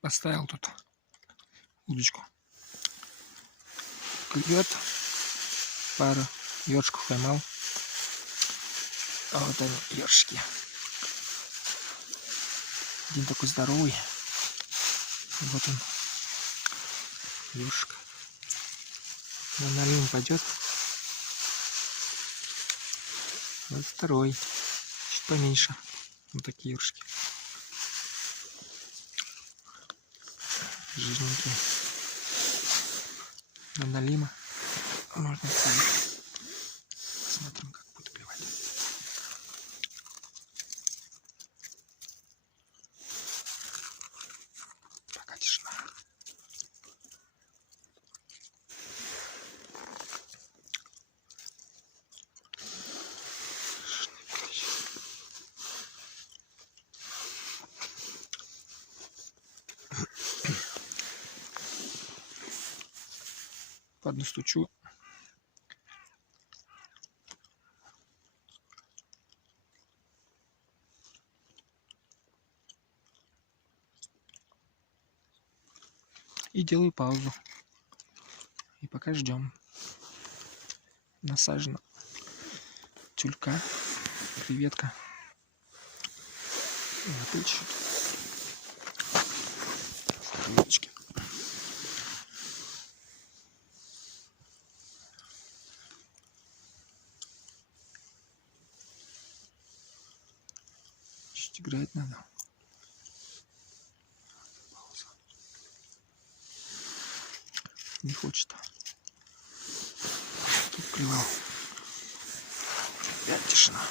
Поставил тут удочку. Клюет. Пару ёршиков поймал. А вот они, ёршики. Один такой здоровый. Вот он. Ёршик. На линию пойдет. Вот второй. Чуть поменьше. Вот такие ёршики. Жирненькие. Налима. Можно ставить. Посмотрим, как будет клевать. Пока тишина. По одну стучу. И делаю паузу. И пока ждем. Насажена тюлька, креветка. И вот ищут креветочки. Чуть играть надо. Пауза. Не хочет. Тут клевал. Опять тишина.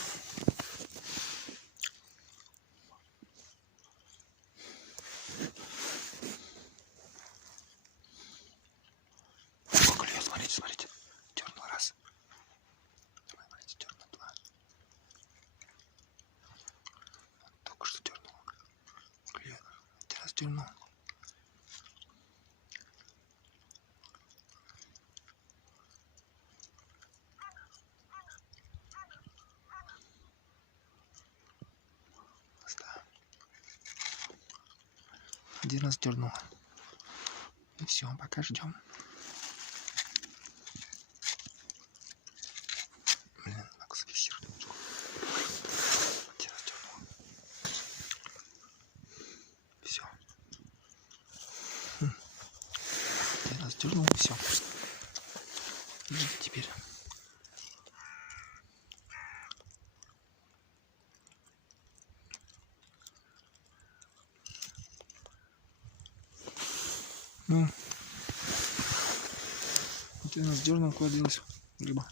О, клюет, смотрите, смотрите. Дернул раз. Давай, смотрите, дернул два. Только что дернул. Клюет. Один раз дернул. Один раз дернул. И все, пока ждем. Блин, надо зафиксировать. Один раз дернул. Все. Один раз дернул, и все. Жди теперь. Ну, вот я нас дернул, куда делась рыба.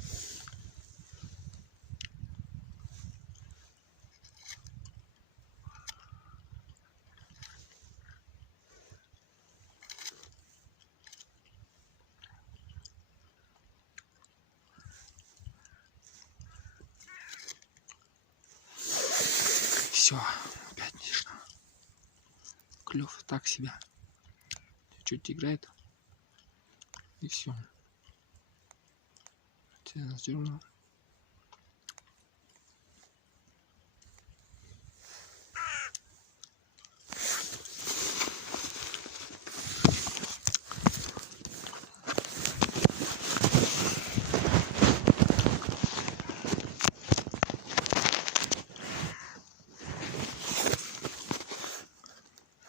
Все, опять тишина. Клев так себе. Чуть играет. И все. Сейчас дернул.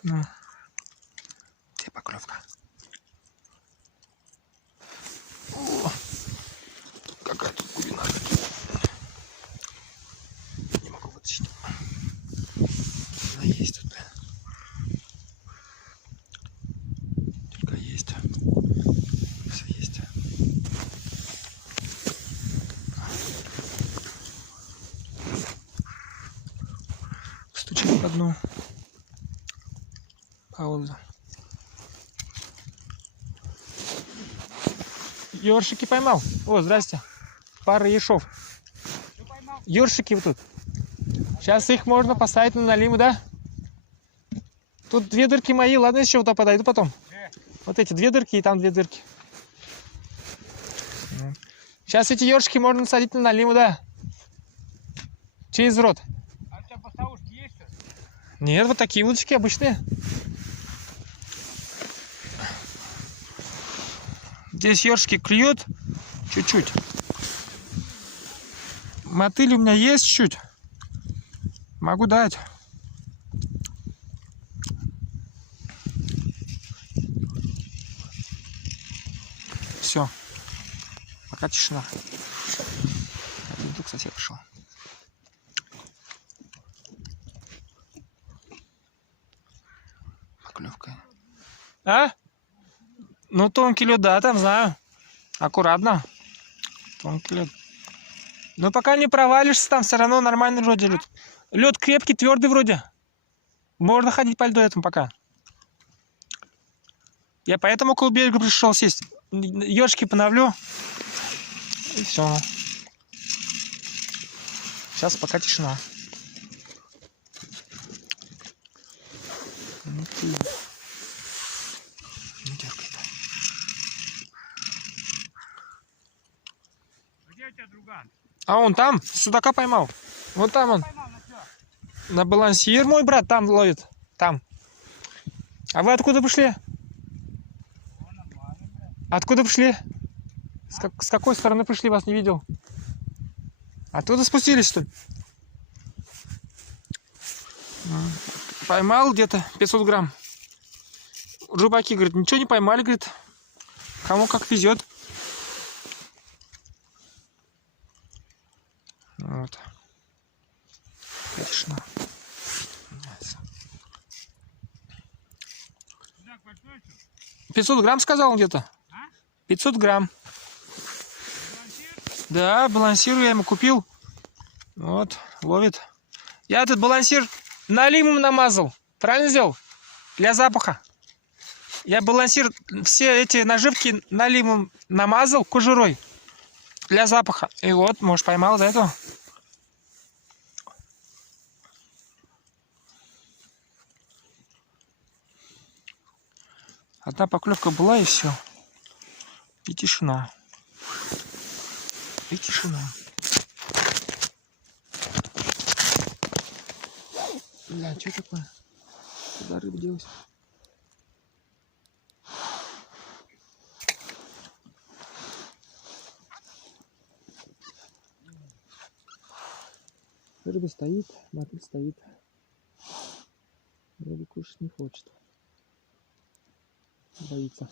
Ну, где поклевка? О, какая тут глубина. Не могу вытащить. Она есть тут. Только есть. Все есть. Стучим по дну. Пауза. Ёршики поймал. О, здрасте. Пара ешов. Ёршики вот тут. Сейчас их можно поставить на налиму, да? Тут две дырки мои. Ладно, еще вот подойду потом. Вот эти две дырки и там две дырки. Сейчас эти ёршики можно насадить на налиму, да? Через рот. А у тебя поставушки есть? Нет, вот такие удочки обычные. Здесь ёршики клюют чуть-чуть. Мотыль у меня есть чуть. Могу дать. Все. Пока тишина. Тут сосед пришел. Поклевка. А? Ну, тонкий лед, да, там знаю. Аккуратно. Тонкий лед. Но пока не провалишься, там все равно нормальный вроде лед. Лед крепкий, твердый вроде. Можно ходить по льду этому пока. Я поэтому около берега пришел сесть. Ёршики поновлю. И все. Сейчас пока тишина. Где у тебя друган? А он там, судака поймал. Вот там он. На балансир мой брат там ловит. Там. А вы откуда пришли? Откуда пришли? С какой стороны пришли? Вас не видел. Оттуда спустились, что ли? Поймал где-то 500 грамм. Рыбаки, говорит, ничего не поймали, говорит. Кому как везет. Вот. Тишина. 500 грамм сказал он где-то. 500 грамм. Да, балансир я ему купил. Вот, ловит. Я этот балансир налимом намазал. Правильно сделал? Для запаха. Я балансир, все эти наживки налимом намазал кожурой. Для запаха. И вот, может, поймал до этого. Одна поклевка была, и все. И тишина. И тишина. Бля, что такое? Куда рыба делась? Рыба стоит, мотыль стоит. Рыба кушать не хочет. Боится.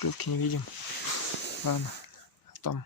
Клевки не видим. Ладно, потом.